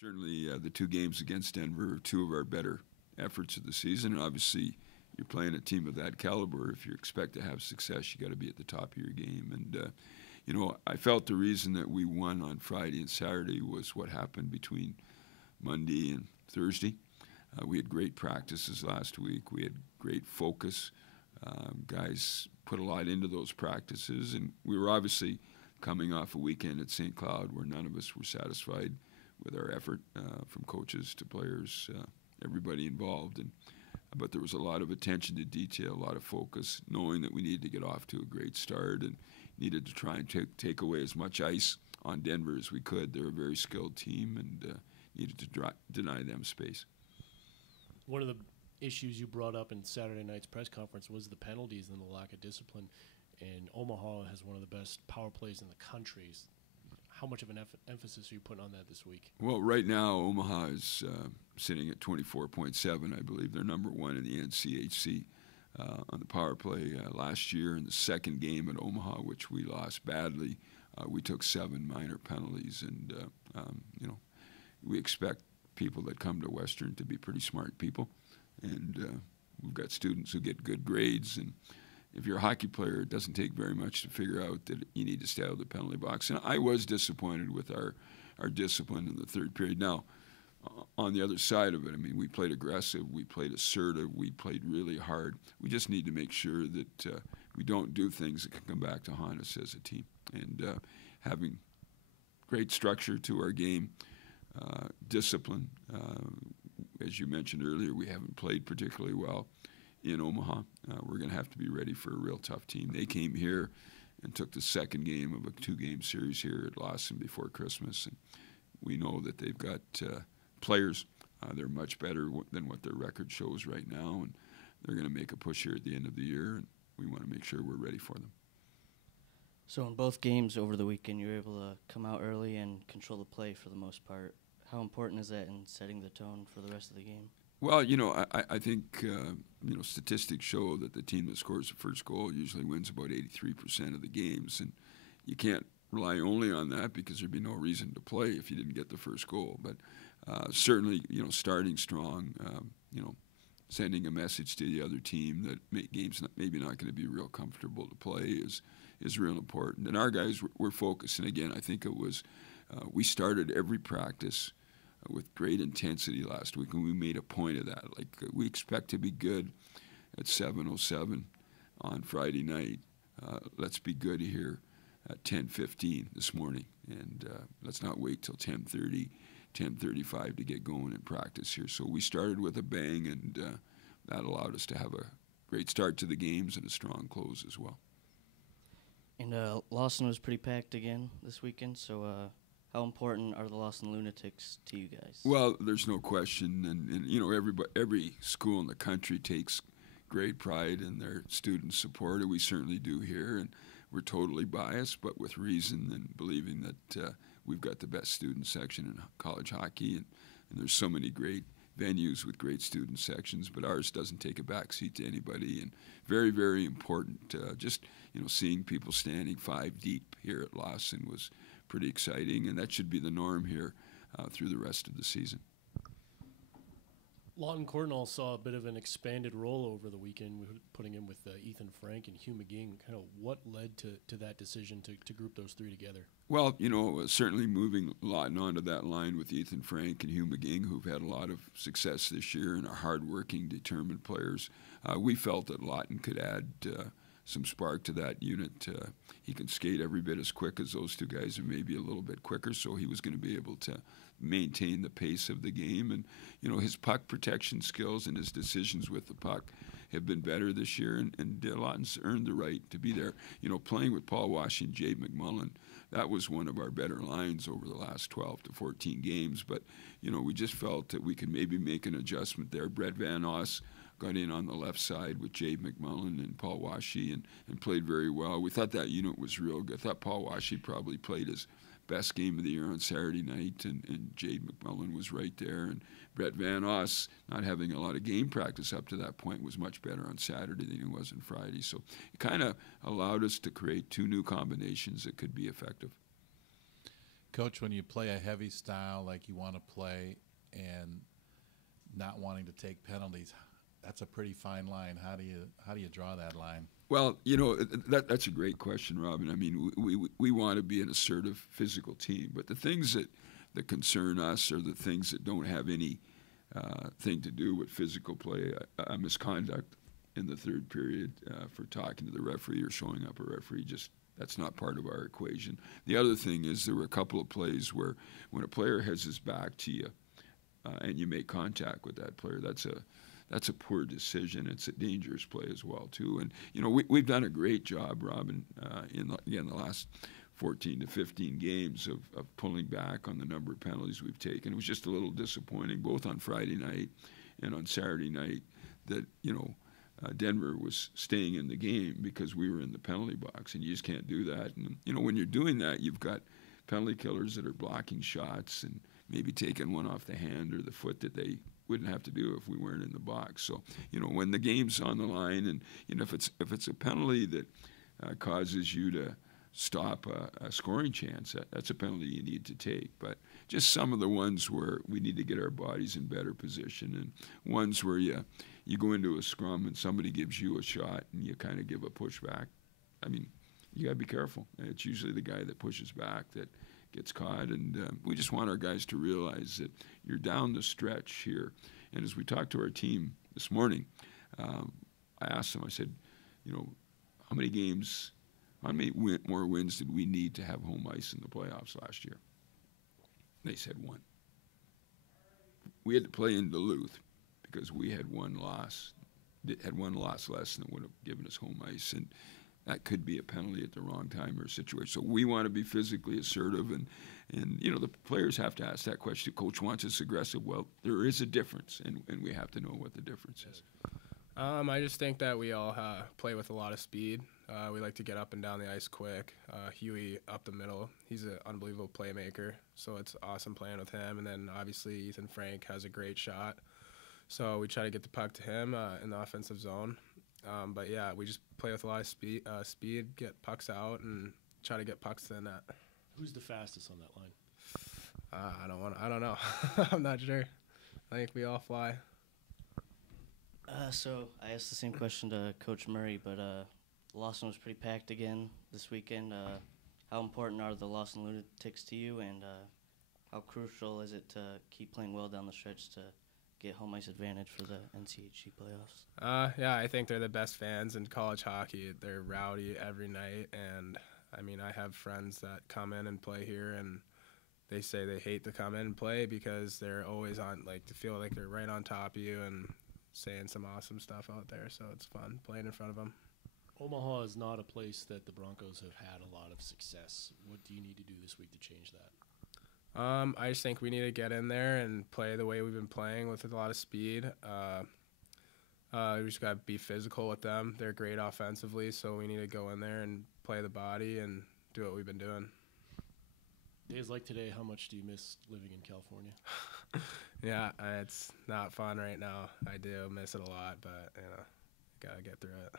Certainly, the two games against Denver are two of our better efforts of the season. And obviously, you're playing a team of that caliber. If you expect to have success, you got to be at the top of your game. And I felt the reason that we won on Friday and Saturday was what happened between Monday and Thursday. We had great practices last week. We had great focus. Guys put a lot into those practices, and we were obviously coming off a weekend at St. Cloud where none of us were satisfied with our effort, from coaches to players, everybody involved. But there was a lot of attention to detail, a lot of focus, knowing that we needed to get off to a great start and needed to try and take away as much ice on Denver as we could. They're a very skilled team, and needed to deny them space. One of the issues you brought up in Saturday night's press conference was the penalties and the lack of discipline. And Omaha has one of the best power plays in the country. How much of an emphasis are you putting on that this week? Well, right now, Omaha is sitting at 24.7, I believe. They're number one in the NCHC on the power play. Last year in the second game at Omaha, which we lost badly, we took 7 minor penalties. And, we expect people that come to Western to be pretty smart people. And we've got students who get good grades. And if you're a hockey player, it doesn't take very much to figure out that you need to stay out of the penalty box. And I was disappointed with our discipline in the third period. Now, on the other side of it, I mean, we played aggressive, we played assertive, we played really hard. We just need to make sure that we don't do things that can come back to haunt us as a team. And having great structure to our game, discipline. As you mentioned earlier, we haven't played particularly well in Omaha. We're going to have to be ready for a real tough team. They came here and took the second game of a 2-game series here at Lawson before Christmas. And we know that they've got players. They're much better than what their record shows right now. And they're going to make a push here at the end of the year. And we want to make sure we're ready for them. So in both games over the weekend, you were able to come out early and control the play for the most part. How important is that in setting the tone for the rest of the game? Well, I think, statistics show that the team that scores the first goal usually wins about 83% of the games. And you can't rely only on that because there'd be no reason to play if you didn't get the first goal. But certainly, starting strong, sending a message to the other team that game's maybe not going to be real comfortable to play is real important. And our guys were focused. And again, I think it was we started every practice with great intensity last week, and we made a point of that. Like, we expect to be good at 7:07 on Friday night. Let's be good here at 10:15 this morning, and let's not wait till 10:30, 10:35 to get going in practice here. So we started with a bang, and that allowed us to have a great start to the games and a strong close as well. And Lawson was pretty packed again this weekend, so how important are the Lawson Lunatics to you guys? Well, there's no question, and every school in the country takes great pride in their student support, and we certainly do here, and we're totally biased, but with reason, and believing that we've got the best student section in college hockey, and there's so many great venues with great student sections, but ours doesn't take a backseat to anybody, and very, very important. Just seeing people standing 5 deep here at Lawson was pretty exciting, and that should be the norm here through the rest of the season. Lawton Courtnall saw a bit of an expanded role over the weekend, putting him with Ethan Frank and Hugh McGing. Kind of what led to that decision to group those three together? Well, certainly moving Lawton onto that line with Ethan Frank and Hugh McGing, who've had a lot of success this year and are hardworking, determined players, we felt that Lawton could add some spark to that unit. He can skate every bit as quick as those two guys, and maybe a little bit quicker, so he was going to be able to maintain the pace of the game. And, his puck protection skills and his decisions with the puck have been better this year, and Lawton's earned the right to be there. Playing with Paul Washy and Jade McMullen, that was one of our better lines over the last 12 to 14 games. But, we just felt that we could maybe make an adjustment there. Brett Van Oss got in on the left side with Jade McMullen and Paul Washy and played very well. We thought that unit was real good. I thought Paul Washy probably played his best game of the year on Saturday night, and Jade McMullen was right there. And Brett Van Oss, not having a lot of game practice up to that point, was much better on Saturday than he was on Friday. So it kind of allowed us to create 2 new combinations that could be effective. Coach, when you play a heavy style like you want to play and not wanting to take penalties, that's a pretty fine line. How do you draw that line? Well, that's a great question, Robin. I mean, we want to be an assertive physical team, but the things that concern us are the things that don't have any thing to do with physical play. Misconduct in the third period for talking to the referee or showing up a referee, just that's not part of our equation. The other thing is there were a couple of plays where when a player has his back to you and you make contact with that player, that's a poor decision. It's a dangerous play as well, too. And, we've done a great job, Robin, in the last 14 to 15 games of pulling back on the number of penalties we've taken. It was just a little disappointing, both on Friday night and on Saturday night, that, Denver was staying in the game because we were in the penalty box, and you just can't do that. And, when you're doing that, you've got penalty killers that are blocking shots and maybe taking one off the hand or the foot that they wouldn't have to do if we weren't in the box. So, when the game's on the line and, if it's a penalty that causes you to stop a scoring chance, that's a penalty you need to take. But just some of the ones where we need to get our bodies in better position, and ones where you go into a scrum and somebody gives you a shot and you kind of give a pushback. I mean, you got to be careful. It's usually the guy that pushes back that gets caught, and we just want our guys to realize that you're down the stretch here. And as we talked to our team this morning, I asked them, I said, how many more wins did we need to have home ice in the playoffs last year? They said one. We had to play in Duluth because we had one loss less than would have given us home ice, and that could be a penalty at the wrong time or situation. So we want to be physically assertive, and the players have to ask that question. Coach wants us aggressive. Well, there is a difference, and we have to know what the difference is. I just think that we all play with a lot of speed. We like to get up and down the ice quick. Huey up the middle, he's an unbelievable playmaker, so it's awesome playing with him. And then obviously Ethan Frank has a great shot, so we try to get the puck to him in the offensive zone. But yeah, we just play with a lot of speed, get pucks out, and try to get pucks to the net. Who's the fastest on that line? I don't know. I'm not sure. I think we all fly. So I asked the same question to Coach Murray, but Lawson was pretty packed again this weekend. How important are the Lawson Lunatics to you, and how crucial is it to keep playing well down the stretch to get home ice advantage for the NCHC playoffs? Yeah, I think they're the best fans in college hockey. They're rowdy every night, and I mean, I have friends that come in and play here, and they say they hate to come in and play because they're always on, to feel like they're right on top of you and saying some awesome stuff out there, so it's fun playing in front of them. Omaha is not a place that the Broncos have had a lot of success. What do you need to do this week to change that? I just think we need to get in there and play the way we've been playing with a lot of speed. We just got to be physical with them. They're great offensively, so we need to go in there and play the body and do what we've been doing. Days like today, how much do you miss living in California? Yeah, it's not fun right now. I do miss it a lot, but, got to get through it.